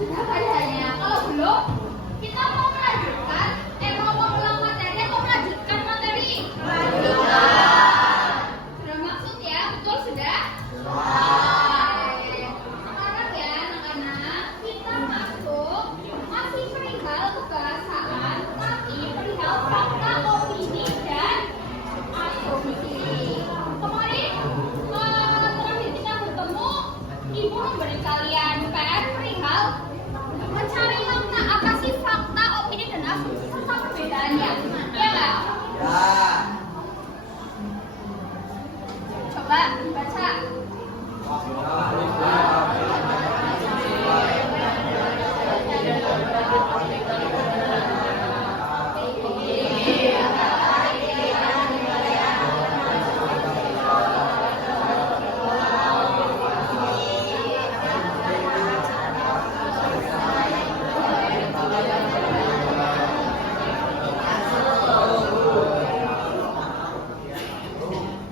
Sudah kayaknya. Kalau belum, kita mau melanjutkan. Mau mengulang materi atau melanjutkan materi? Melanjutkan. Sudah maksud ya? Betul sudah? Sekarang ya anak-anak, kita masuk masih perihal kebahasaan, tapi perihal fakta, opini, dan asumsi. Kemarin terakhir kita bertemu, Ibu memberi kalian PR perihal mencari fakta. Apa sih fakta, opini, dan asumsi serta perbedaannya? Ya nggak? Ya. Coba baca.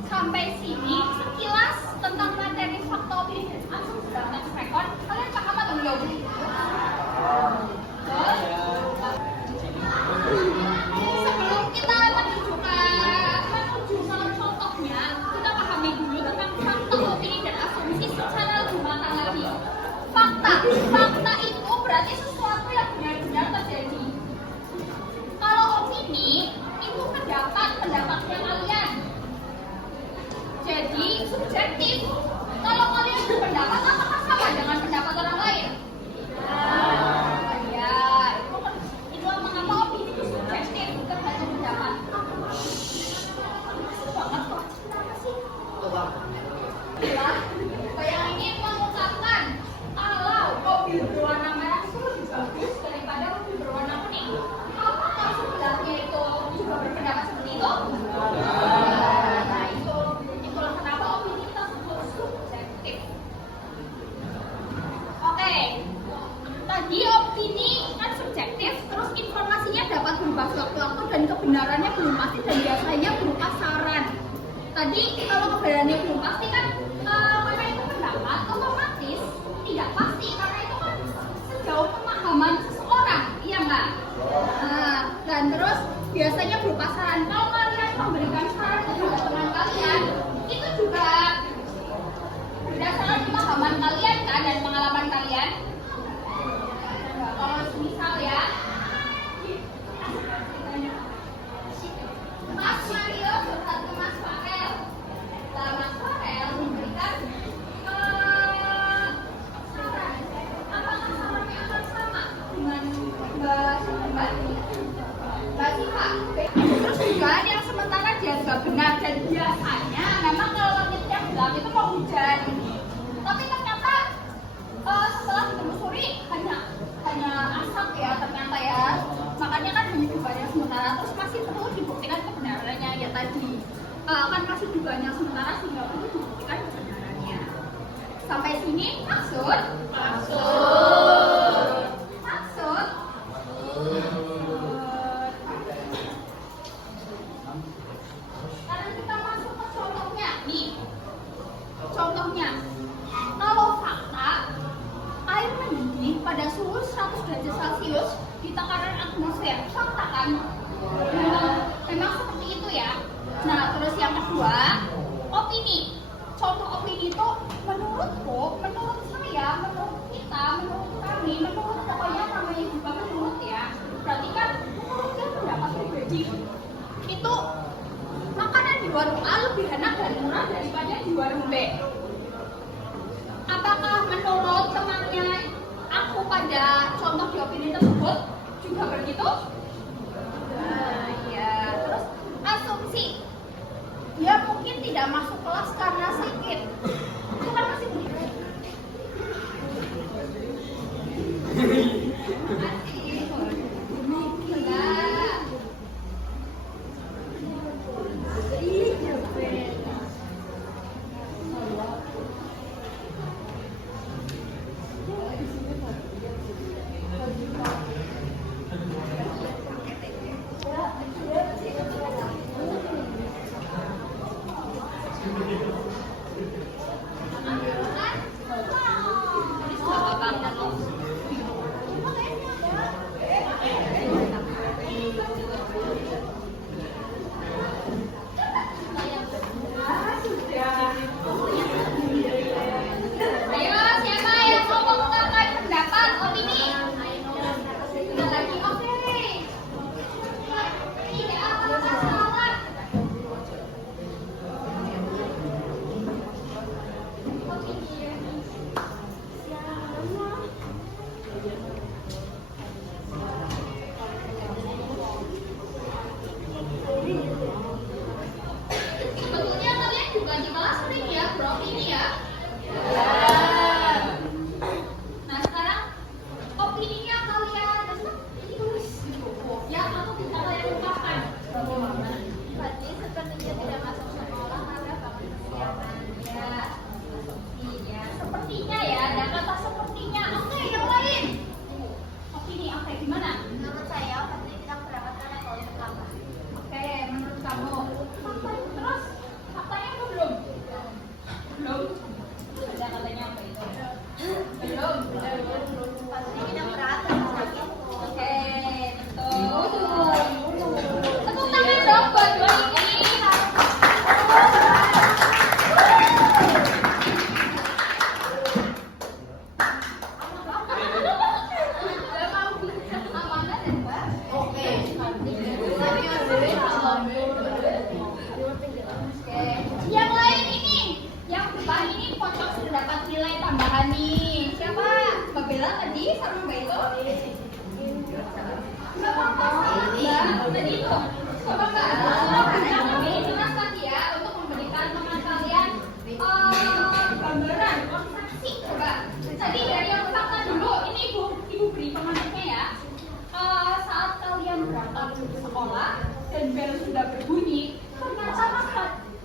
Sampai sini sekilas tentang materi fakta, opini, dan asumsi dalam teks rekon. Kalian paham atau belum? Sebelum kita menuju sama contohnya, kita pahami dulu tentang fakta, opini, dan asumsi secara lebih matang lagi. Fakta itu berarti sesuatu yang benar-benar terjadi. Kalau opini itu pendapatnya kalian. Jadi subjektif. Kalau kalian berpendapat, apakah sama dengan pendapat orang lain? Ya, itu mengapa opini itu subjektif, tergantung pendapat. Banget kok. Kenapa sih? Ya, saya ingin mengungkapkan kalau mobil berwarna merah itu lebih bagus daripada mobil berwarna kuning. Apakah sebelahnya itu juga berpendapat seperti itu? Nah, itulah kenapa opini kita sebut subjektif. Oke, tadi opini kan subjektif, terus informasinya dapat berubah sewaktu-waktu dan kebenarannya belum pasti dan biasanya berupa saran. Tadi kalau kebenarannya belum pasti kan karena itu pendapat, otomatis tidak pasti karena itu kan sejauh pemahaman seseorang, iya nggak? Nah, dan terus biasanya berupa saran. Kalau kalian memberikan saran kepada teman kalian, itu juga berdasarkan pemahaman kalian kan dan pengalaman kalian. Nah, kalau misal ya, Mas Mario curhat ke Mas Farel. Nah, Mas Farel memberikan saran. Apakah sarannya akan sama dengan Mbak Siva? Terus juga yang sementara dia juga benar dan biasanya memang kalau langitnya gelap itu mau hujan. Tapi ternyata setelah ditelusuri hanya asap ya ternyata ya. Makanya kan hanya dugaan yang sementara, terus masih perlu dibuktikan kebenarannya ya tadi. Kan masih dugaan yang sementara sehingga perlu dibuktikan kebenarannya. Sampai sini maksud? Maksud? Sekarang kita masuk ke contohnya nih. Contohnya, kalau fakta air mendidih pada suhu 100 derajat Celcius di tekanan atmosfer, fakta kan? Memang seperti itu ya. Nah, terus yang kedua, opini. Contoh opini itu menurutku, menurut saya, menurut kita, menurut kami, menurut pokoknya namanya juga menurut ya. Berarti kan menurutnya pendapat pribadi. Itu makanan di warung A lebih enak dan murah daripada di warung B. Apakah menurut temannya aku pada contoh di opini tersebut juga begitu? Nah, ya. Terus asumsi. Dia mungkin tidak masuk kelas karena sakit. Itu kan masih begitu. sama Mbak itu? Nggak apa-apa sih, Mbak. Jadi itu, coba Mbak, ini Mas tadi ya untuk memberikan teman kalian gambaran konsepsi. Coba. Tadi dari yang pertama dulu, ini ibu beri pemantiknya ya. Saat kalian berangkat ke sekolah dan bel sudah berbunyi, ternyata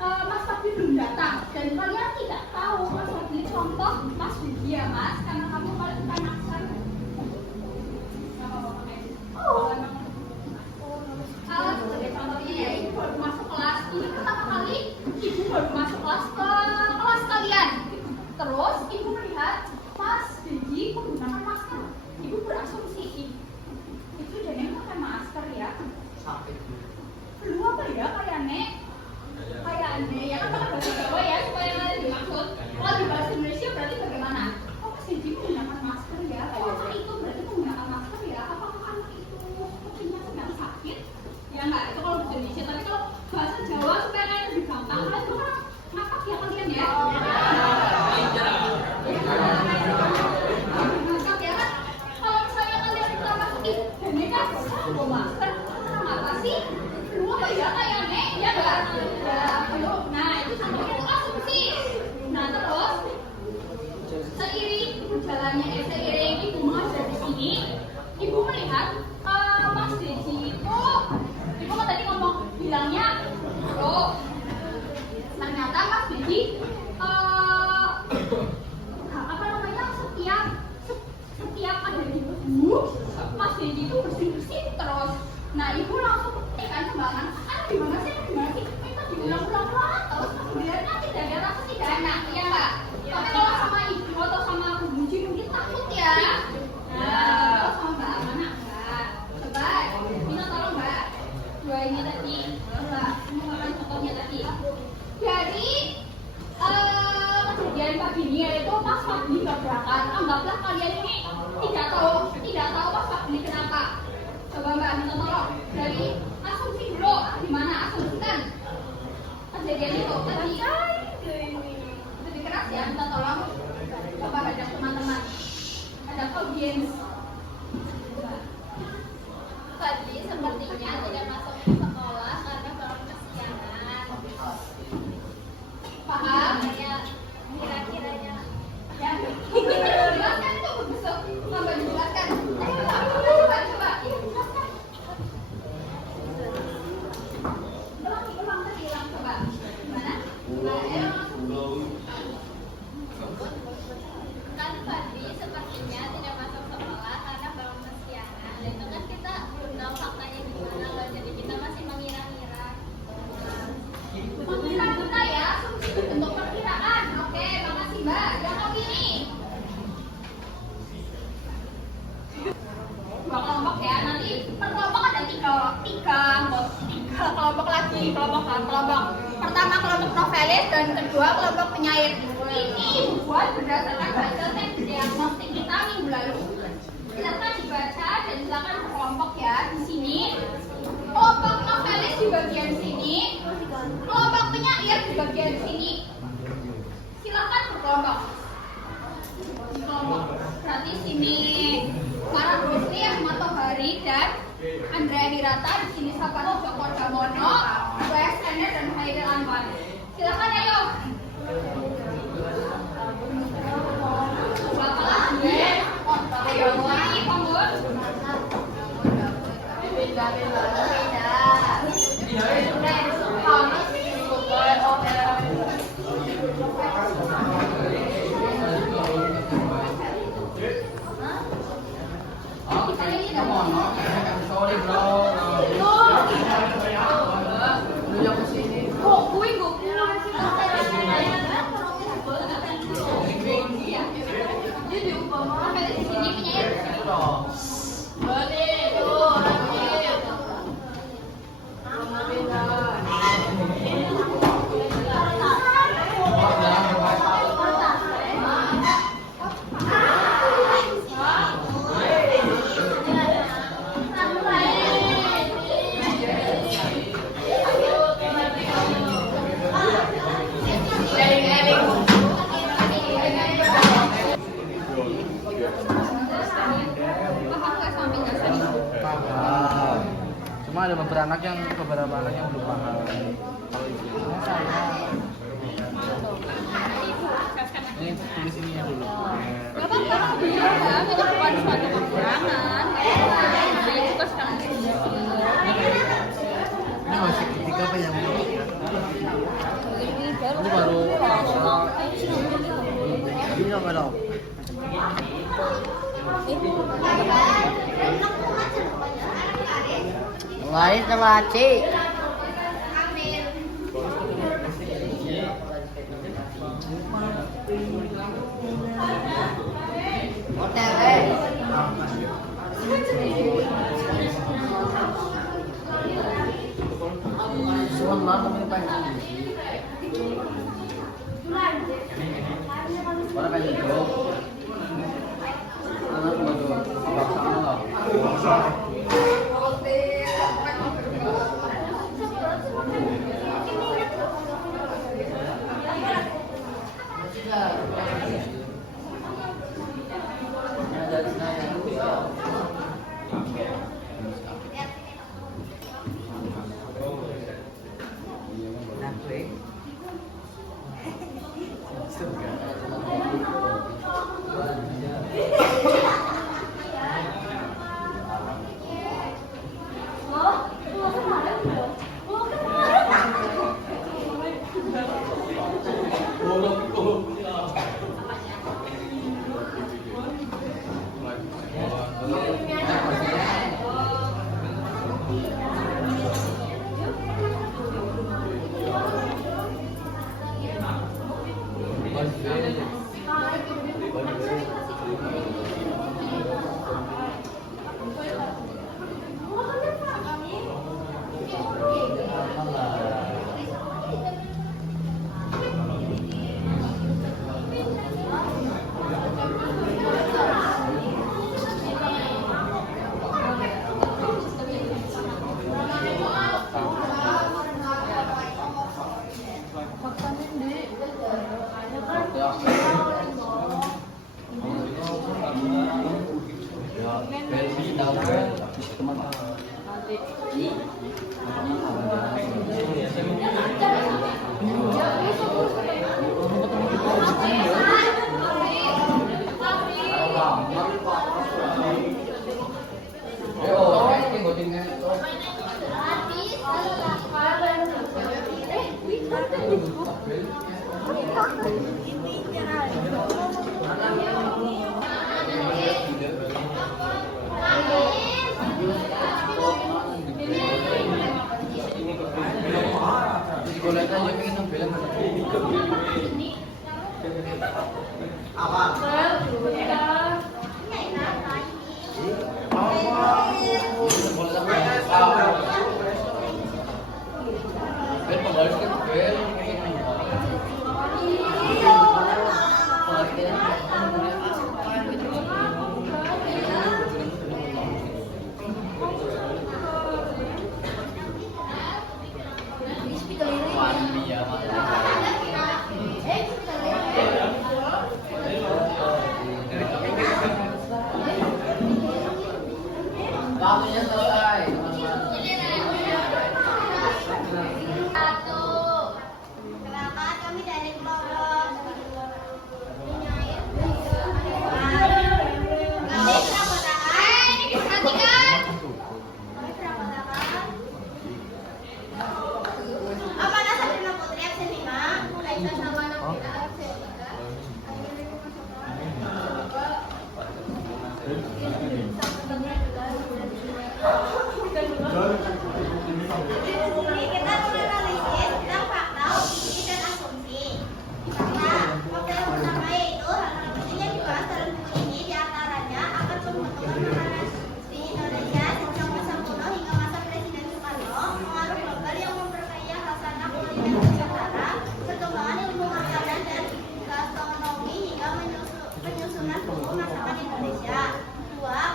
Mas Fadli belum datang dan kalian tidak tahu Mas Fadli contoh Mas Budi ya Mas, karena kamu paling bukan aksar. Sebagai contohnya ya, ibu baru masuk kelas, ini pertama kali ibu baru masuk kelas ke kelas kalian. Terus ibu melihat Mas Dedi menggunakan masker. Ibu berasumsi itu jadi pakai masker ya. Lu apa ya kayaknya ya kan pakai bahasa Jawa ya supaya nggak dimaksud. Kalau di bahasa Indonesia berarti bagaimana? Oh Mas Dedi menggunakan masker ya. Oh anak itu berarti menggunakan masker ya. Apakah anak itu kupingnya sedang sakit? Ya enggak, itu kalau bahasa Indonesia. Tapi kalau bahasa Jawa supaya kalian lebih gampang, kalian tuh kan ngakak ya kalian ya. Ngakak ya kan? Kalau misalnya kalian kita masukin, dan ini kan bawa masker, apa sih? Lu apa ya kayaknya? Ya enggak? Ya, ayo. Nah itu contohnya itu asumsi. Nah terus seiring ibu mengajar di sini, ibu melihat Mas Dedi itu, ibu kan tadi bilangnya bro. Ternyata Mas Dedi apa namanya setiap ada di ibu, Mas Dedi itu bersih terus. Nah ibu langsung kan sembarangan, gimana sih minta diulang-ulang terus kemudian tidak ada rasa tidak enak, iya nggak? Tapi kalau sama ibu atau sama Bu Muji mungkin takut ya. Nah, sama Mbak Amana enggak. Coba minta tolong Mbak. Dua ini tadi, Mbak, mengumpulkan contohnya tadi. Jadi kejadian pagi ini yaitu Mas Fadli nggak berangkat. Anggaplah kalian ini tidak tahu Mas Fadli kenapa. Coba Mbak minta tolong. Dari asumsi dulu, gimana asumsikan kejadian itu tadi. Lebih keras ya, minta tolong. Coba ajak teman-teman, ada audiens. Fadli sepertinya tidak masuk ke sekolah karena belum kesiangan. Paham? Kira-kiranya Ya, jelaskan itu besok. Tambah dijelaskan. Coba. Iya, jelaskan. Ulang tadi, coba. Gimana? kan Fadli sepertinya tidak masuk sekolah karena belum kesiangan. Dan itu kan kita belum tahu faktanya gimana loh. Jadi kita masih mengira-ngira. Mengira-ngira ya, asumsi itu bentuk perkiraan. Oke, makasih Mbak. Yang opini. Dua kelompok ya, nanti per kelompok ada tiga kelompok lagi, kelompok pertama kelompok novelis dan kedua kelompok penyair. Ini dibuat berdasarkan hasil tes diagnostik kita minggu lalu. Silakan dibaca dan silakan berkelompok ya di sini. Kelompok novelis di bagian sini, kelompok penyair di bagian sini. Silakan berkelompok. Kelompok. Berarti sini Farah Rusli, Ahmad Tohari dan Andrea Hirata, di sini Sapano Joko Damono, Wes Ener dan Hairil Anwar. Silakan ayo. Bapak lagi. Ayo, mari Panggur. Beda. Sorry bro. Cuma ada beberapa anak yang belum paham. Kalau isinya saya ini tulis ini ya dulu. Gak apa-apa, bilang itu bukan suatu kekurangan. Saya juga sedang diskusi. Ini masih ketika apa yang belum ya? Ini Ini baru Ini apa dong? Lain sama Aci.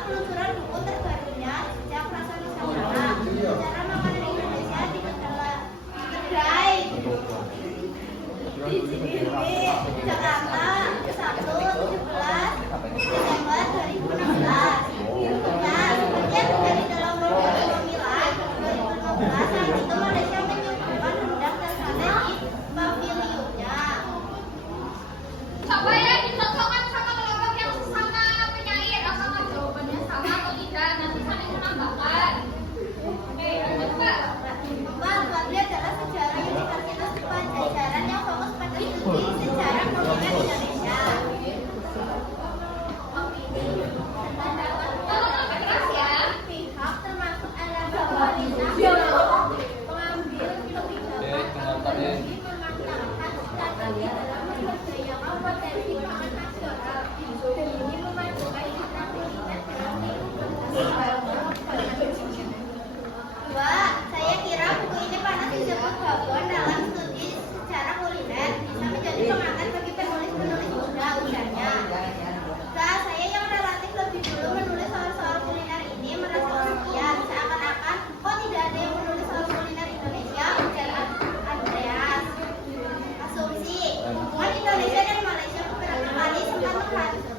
Penelusuran buku terbarunya Jejak Rasa Nusantara, Sejarah Makanan Indonesia di Dua, saya kira buku ini pantas disebut babon dalam studi secara kuliner. Bisa menjadi pengantar bagi penulis-penulis muda ujarnya. Saya yang relatif lebih dulu menulis soal-soal kuliner ini merasa kesepian. Seakan-akan kok tidak ada yang menulis soal kuliner Indonesia, ujar Andreas. Asumsi, hubungan Indonesia dan Malaysia beberapa kali sempat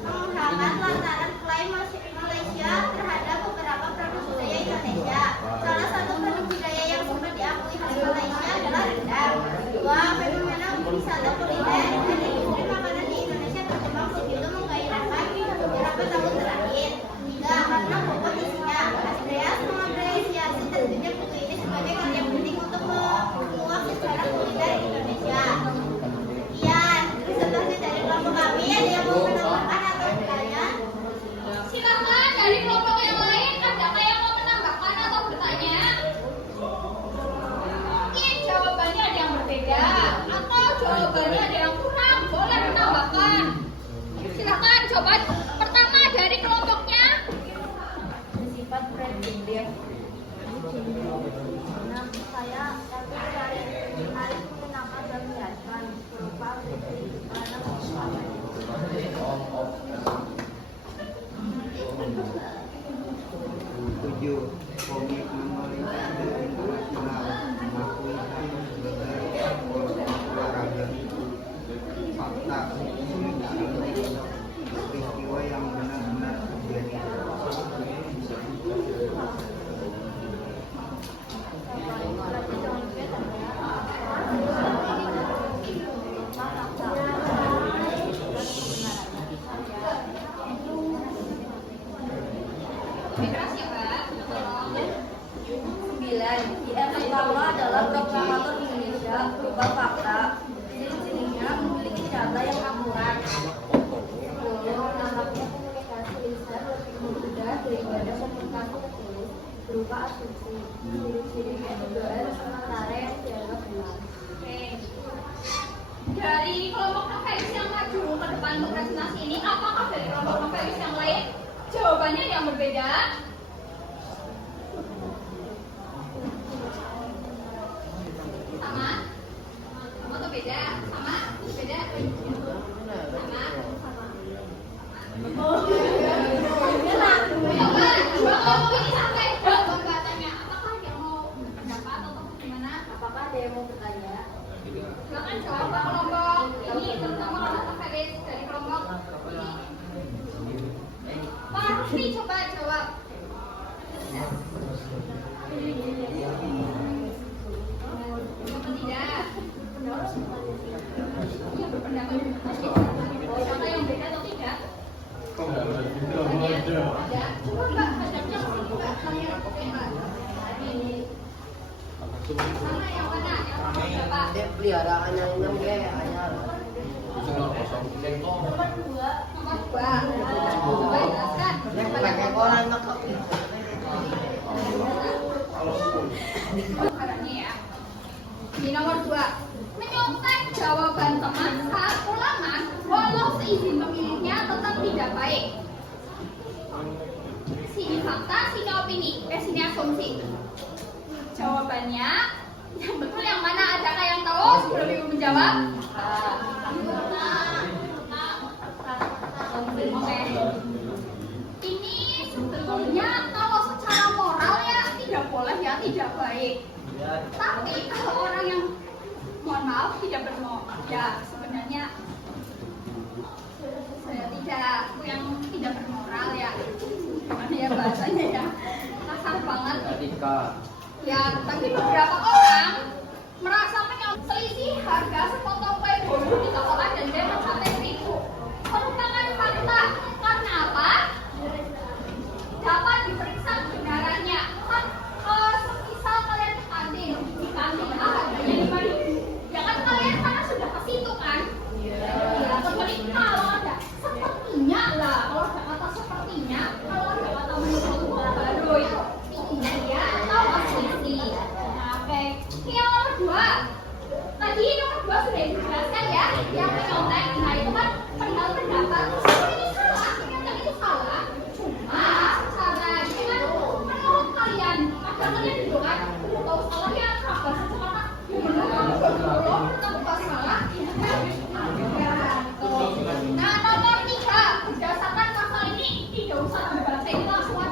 menghambat lantaran klaim Malaysia terhadap beberapa produk budaya Indonesia. Salah satu produk budaya yang sempat diakui khas Malaysia adalah rendang. Dua, fenomena wisata kuliner dan industri makanan di Indonesia berkembang begitu menggairahkan beberapa tahun terakhir. Tiga, karena bobot isinya. Andreas mengapresiasi terbitnya buku ini sebagai karya penting untuk menguak sejarah kuliner Indonesia. Sekian, selanjutnya dari kelompok kami ada yang mau menambahkan atau bertanya? Silakan dari kelompok yang lain, adakah yang mau menambahkan atau bertanya? Mungkin jawabannya ada yang berbeda atau jawabannya ada yang kurang, boleh menambahkan. Silakan jawaban pertama dari kelompoknya. Bersifat preventif. Saya tapi harus mengenalkan dan menjelaskan berupa Tujuh, komitmen Malaysia internasional mengakui hak sebagai olahraga. Fakta, peristiwa yang benar-benar terjadi. Terima kasih, Mbak. 9. Di efek pertama adalah proklamator Indonesia berupa fakta. Ciri-cirinya memiliki data yang akurat. 10. Nampaknya komunikasi lisan lebih mudah daripada komunikasi tertulis berupa asumsi. Ciri-cirinya dugaan sementara yang dianggap benar. Oke. Dari kelompok novelis yang maju ke depan untuk presentasi ini, apakah dari kelompok novelis yang lain jawabannya yang berbeda? Sama? Atau beda? Sama? Beda? Sama? Coba dua kelompok ini sampai pembahasannya. Apakah yang mau berpendapat atau bagaimana? Apakah ada yang mau bertanya? Silakan jawab kelompok ini, terutama kelompok novelis dari kelompok ini. Pak Rusli coba jawab. Apa tidak? Iya berpendapat. Siapa yang beda atau tidak? Ada. Coba Mbak, hadapnya sini Mbak. Kalian oke Mbak. Sana yang mana? Yang berapa? Dia peliharaan yang anyar. Nomor dua. Coba jelaskan. Pakai koran mak. Caranya ya. Di nomor 2, menyontek jawaban teman saat ulangan walau seizin pemilihnya tetap tidak baik. Sini fakta, sini opini, sini asumsi. Jawabannya yang betul yang mana? Adakah yang tahu sebelum ibu menjawab? Oke. Ini sebetulnya kalau secara moral ya tidak boleh ya, tidak baik. Tapi kalau orang yang mohon maaf tidak bermoral ya sebenarnya saya yang tidak bermoral ya, gimana ya bahasanya ya, kasar banget ya. Tapi beberapa orang merasa selisih harga sepotong kue bolu di toko A dan B mencapai 1.000 merupakan fakta. Karena apa? Dapat diperiksa kebenarannya. Kan semisal kalian ke kantin, di kantin A harganya 5.000, ya kan kalian karena sudah ke situ kan? Ya, kemudian kalau ada sepertinya lah, kalau ada kata sepertinya, kalau ada kata menurut baru itu iya atau asli. Nah, oke. Yang nomor 2, tadi nomor 2 sudah dijelaskan ya, yang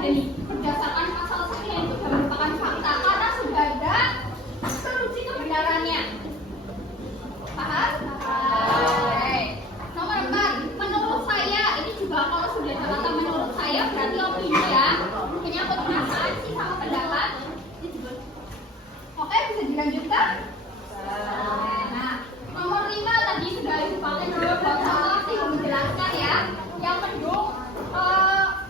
nih berdasarkan pasal sekian itu sudah merupakan fakta karena sudah ada teruji kebenarannya. Paham? Oke. Nomor 4, menurut saya ini juga kalau sudah kata menurut saya berarti opini ya, menyangkut perasaan sih sama pendapat. Oke, bisa dilanjutkan? Nah, nomor 5 tadi sudah ibu pakai dulu buat sih menjelaskan ya. Yang mendung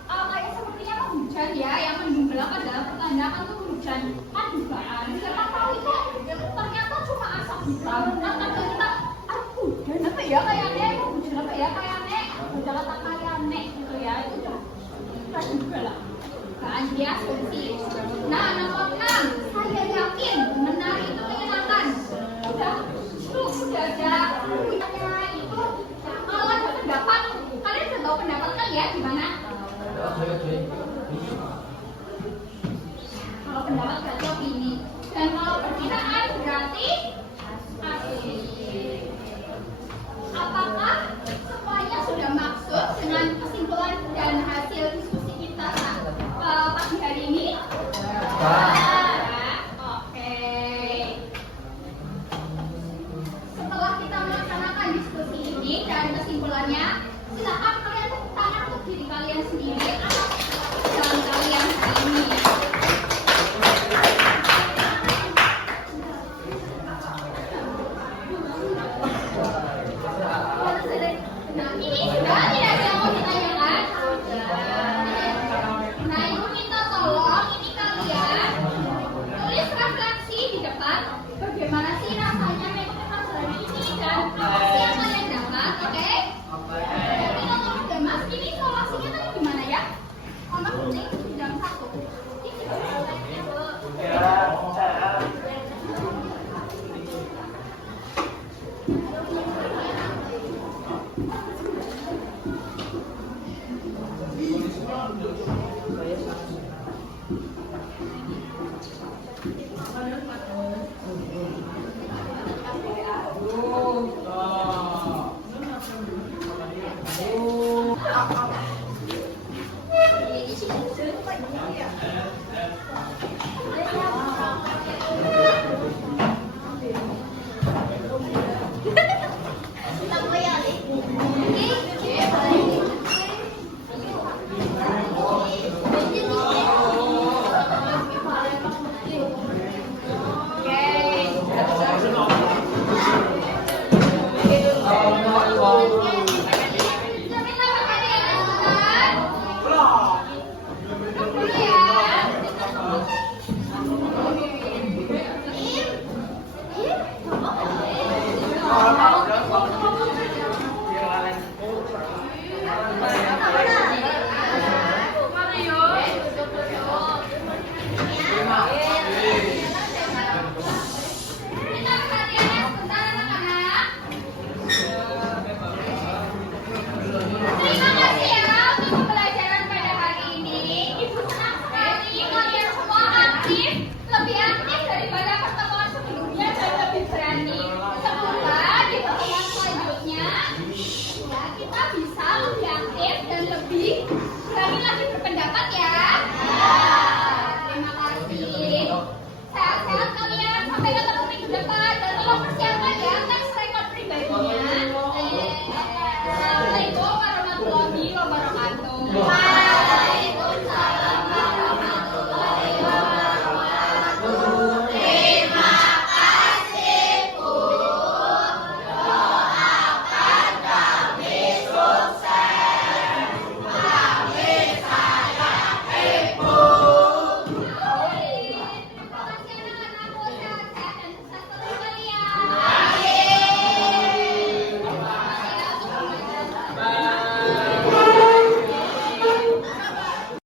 kayak sepertinya hujan ya, yang mendung belakang adalah pertanda kan tuh hujan kan dugaan. Siapa tahu itu ternyata cuma asap hitam. Nah, kadang kita hujan apa ya kayaknya, hujan apa ya kayaknya, udah kata kayaknya gitu ya, itu udah juga lah. Kan dia asumsi. Nah, nomor 6, saya yakin menari itu menyenangkan. Udah ada itu. Kalau ada pendapat, kalian sudah tahu pendapat kan ya gimana? Kalau pendapat berarti opini, dan kalau perkiraan berarti asumsi. Apakah semuanya sudah maksud dengan kesimpulan dan hasil diskusi kita pagi hari ini? Oke. Setelah kita melaksanakan diskusi ini dan kesimpulannya, silakan kalian tepuk tangan untuk diri kalian sendiri atau jalan kalian hari ini. Nah, ini sudah tidak ada yang mau ditanyakan. Nah, ibu minta tolong ini kalian tulis refleksi di depan. Bagaimana sih rasanya mengikuti pelajaran ini dan apa sih yang kalian dapat, oke? Jadi nomor udah mas, ini solasinya tadi gimana ya? Nomor penting jam 1. Ini solasinya bu. Ini sih